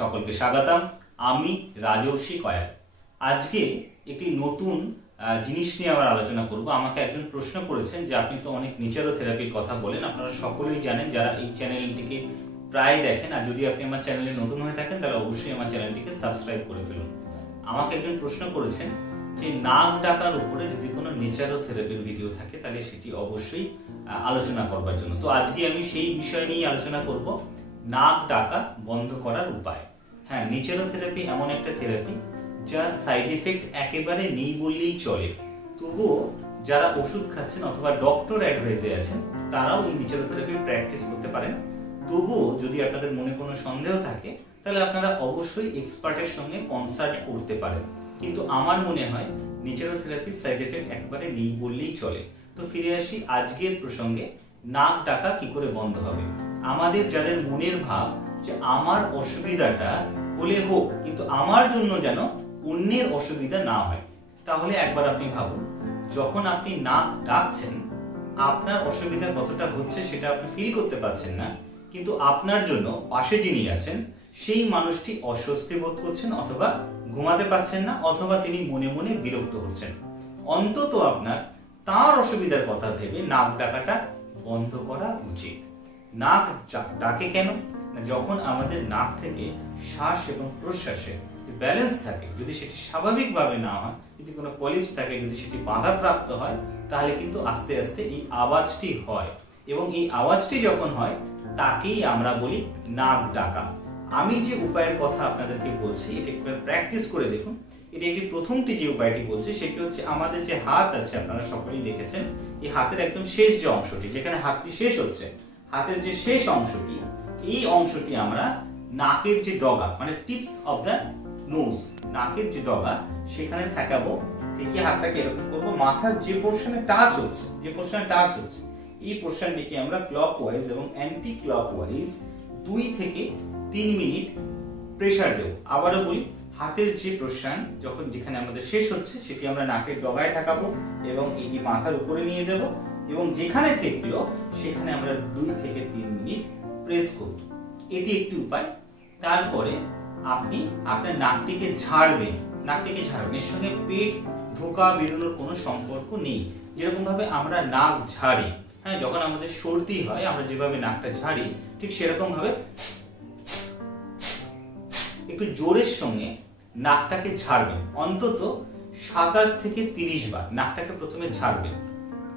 সকলকে স্বাগতম। আমি রাজর্ষি কয়াল। আজকে একটি নতুন জিনিস নিয়ে আবার আলোচনা করব। আমাকে একজন প্রশ্ন করেছেন যে আপনি তো অনেক নেচারো থেরাপির কথা বলেন, আপনারা সকলেই জানেন যারা এই চ্যানেলটিকে প্রায় দেখেন। আর যদি আপনি আমার চ্যানেলে নতুন হয়ে থাকেন তাহলে অবশ্যই আমার চ্যানেলটিকে সাবস্ক্রাইব করে ফেলুন। আমাকে একজন প্রশ্ন করেছেন যে নাক ডাকার উপরে যদি কোনো নেচারো থেরাপির ভিডিও থাকে তাহলে সেটি অবশ্যই আলোচনা করবার জন্য। তো আজকে আমি সেই বিষয় নিয়ে আলোচনা করব, নাক ডাকা বন্ধ করার উপায়। হ্যাঁ, নেচারো থেরাপি এমন একটা থেরাপি যার সাইড এফেক্ট একেবারে নেই বললেই চলে। তবুও যারা ওষুধ খাচ্ছেন অথবা ডক্টর অ্যাডভাইজে আছেন তারাও এই নেচারো থেরাপি প্র্যাকটিস করতে পারেন। তবুও যদি আপনাদের মনে কোনো সন্দেহ থাকে তাহলে আপনারা অবশ্যই এক্সপার্টের সঙ্গে কনসাল্ট করতে পারেন। কিন্তু আমার মনে হয় নেচারো থেরাপির সাইড এফেক্ট একবারে নেই বললেই চলে। তো ফিরে আসি আজকের প্রসঙ্গে, নাক ডাকা কি করে বন্ধ হবে। আমাদের যাদের মনের ভাব যে আমার অসুবিধাটা হলে হোক, কিন্তু আমার জন্য যেন অন্যের অসুবিধা না হয়, তাহলে একবার আপনি ভাবুন, যখন আপনি নাক ডাকছেন আপনার অসুবিধা কতটা হচ্ছে সেটা আপনি ফিল করতে পারছেন না, কিন্তু আপনার জন্য পাশে যিনি আছেন সেই মানুষটি অস্বস্তি বোধ করছেন, অথবা ঘুমাতে পারছেন না, অথবা তিনি মনে মনে বিরক্ত হচ্ছেন। অন্তত আপনার তার অসুবিধার কথা ভেবে নাক ডাকাটা বন্ধ করা উচিত। নাক ডাকে কেন? যখন আমাদের নাক থেকে শ্বাস এবং প্রশ্বাসে ব্যালেন্স থাকে, যদি সেটি স্বাভাবিকভাবে না হয়, যদি কোনো পলিপস থাকে, যদি সেটি বাধাপ্রাপ্ত হয়, তাহলে কিন্তু আস্তে আস্তে এই আওয়াজটি হয়, এবং এই আওয়াজটি যখন হয় তাকেই আমরা বলি নাক ডাকা। আমি যে উপায়ের কথা আপনাদেরকে বলছি এটা একবার প্র্যাকটিস করে দেখুন। এটা একটি প্রথমটি যে উপায়টি বলছি সেটি হচ্ছে, আমাদের যে হাত আছে আপনারা সকলেই দেখেছেন, এই হাতের একদম শেষ যে অংশটি, যেখানে হাতটি শেষ হচ্ছে, হাতের যে শেষ অংশটি, এই অংশটি আমরা নাকের যে ডগা, মানে টিপস অফ দ্য নোজ, নাকের যে ডগা সেখানে ঠেকাবো। থেকে হাতটাকে এরকম করবো, মাথার যে পোর্শনে টাচ হচ্ছে, এই পোর্শনটিকে আমরা ক্লকওয়াইজ এবং অ্যান্টি ক্লকওয়াইজ 2 থেকে 3 মিনিট প্রেসার দেব। আবারও বলি, হাতের যে পোর্শন যেখানে আমাদের শেষ হচ্ছে সেটি আমরা নাকের ডগায় ঠেকাবো এবং এটি মাথার উপরে নিয়ে যাব, এবং যেখানে ঠেকলো সেখানে আমরা 2 থেকে 3 মিনিট প্রেস করব। এটি একটি উপায়। তারপরে আপনি আপনার নাকটিকে ঝাড়বেন। এর সঙ্গে পেট ঢোকা বেরোনোর কোনো সম্পর্ক নেই। যেরকম ভাবে আমরা নাক ঝাড়ি, হ্যাঁ, যখন আমাদের সর্দি হয় আমরা যেভাবে নাকটা ঝাড়ি, ঠিক সেরকম ভাবে একটু জোরের সঙ্গে নাকটাকে ঝাড়বেন। অন্তত 27 থেকে 30 বার নাকটাকে প্রথমে ঝাড়বেন।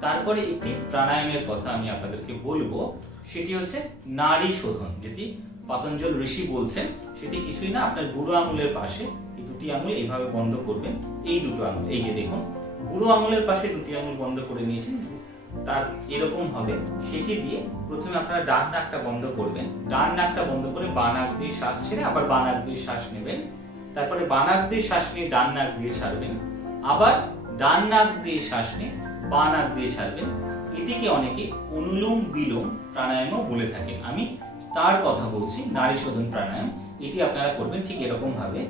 তারপরে একটি প্রাণায়ামের কথা আমি আপনাদেরকে বলবো, সেটি হচ্ছে নাড়ি শোধন। যেটি পতঞ্জল ঋষি বলছেন, সেটি কিছুই না, আপনার বুড়ো আঙুলের পাশে এই 2টি আঙুল এইভাবে বন্ধ করবেন। এই 2টো আঙুল, এই যে দেখুন, বুড়ো আঙুলের পাশে 2টি আঙুল বন্ধ করে নিয়েছেন, তার এরকম হবে। সেটি দিয়ে প্রথমে আপনারা ডান নাকটা বন্ধ করবেন। ডান নাকটা বন্ধ করে বাঁ নাক দিয়ে শ্বাস ছেড়ে আবার বাঁ নাক দিয়ে শ্বাস নেবেন। তারপরে বাঁ নাক দিয়ে শ্বাস নিয়ে ডান নাক দিয়ে ছাড়বেন। আবার ডান নাক দিয়ে শ্বাস নিয়ে বাঁ নাক দিয়ে ছাড়বেন। এটিকে অনেকে অনুলোম বিলোম প্রাণায়ামও বলে থাকেন। আমি তার কথা বলছি, নাড়ি শোধন প্রাণায়াম। এটি আপনারা করবেন ঠিক এরকম ভাবে।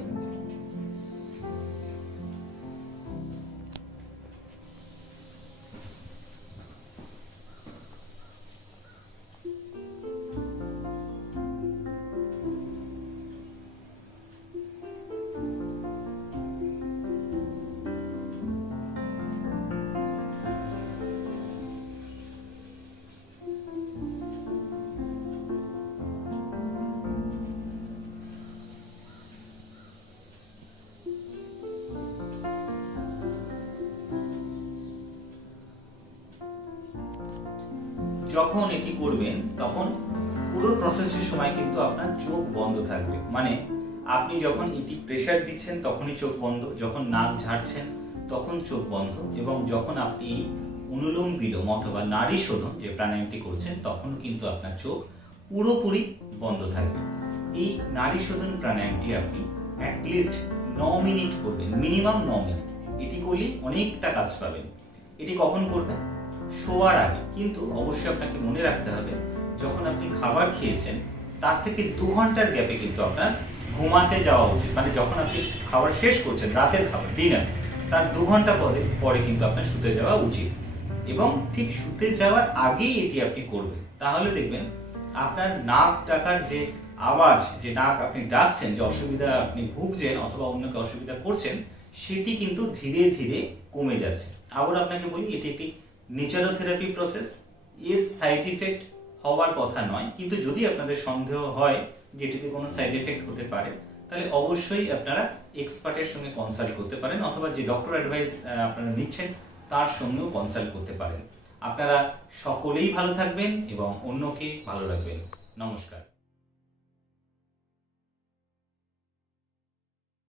যখন এটি করবেন তখন পুরো প্রসেসের সময় কিন্তু আপনার চোখ বন্ধ থাকবে। মানে আপনি যখন এটি প্রেসার দিচ্ছেন তখনই চোখ বন্ধ, যখন নাক ঝাড়ছেন তখন চোখ বন্ধ, এবং যখন আপনি অনুলোম বিলোম অথবা নাড়ি শোধন যে প্রাণায়ামটি করছেন তখন কিন্তু আপনার চোখ পুরোপুরি বন্ধ থাকবে। এই নাড়ি শোধন প্রাণায়ামটি আপনি অ্যাটলিস্ট 9 মিনিট করবেন, মিনিমাম 9 মিনিট। এটি করলে অনেকটা কাজ পাবেন। এটি কখন করবেন? শোয়ার আগে। কিন্তু অবশ্যই আপনাকে মনে রাখতে হবে, যখন আপনি খাবার খেয়েছেন তার থেকে 2 ঘন্টার গ্যাপে কিন্তু আপনার ঘুমাতে যাওয়া উচিত। মানে যখন আপনি খাবার শেষ করছেন, রাতের খাবার, ডিনার, তার 2 ঘন্টা পরে কিন্তু আপনার শুতে যাওয়া উচিত, এবং ঠিক শুতে যাওয়ার আগেই এটি আপনি করবেন। তাহলে দেখবেন আপনার নাক ডাকার যে আওয়াজ, যে নাক আপনি ডাকছেন, যে অসুবিধা আপনি ভুগছেন অথবা অন্যকে অসুবিধা করছেন, সেটি কিন্তু ধীরে ধীরে কমে যাচ্ছে। আবার আপনাকে বলি, এটি একটি ন্যাচারাল থেরাপি প্রসেস, এর সাইড ইফেক্ট হওয়ার কথা নয়, কিন্তু যদি আপনাদের সন্দেহ হয় যে এটিতে কোনো সাইড এফেক্ট হতে পারে, তাহলে অবশ্যই আপনারা এক্সপার্টের সঙ্গে কনসাল্ট করতে পারেন, অথবা যে ডক্টর অ্যাডভাইস আপনারা নিচ্ছেন তার সঙ্গেও কনসাল্ট করতে পারেন। আপনারা সকলেই ভালো থাকবেন এবং অন্যকে ভালো রাখবেন। নমস্কার।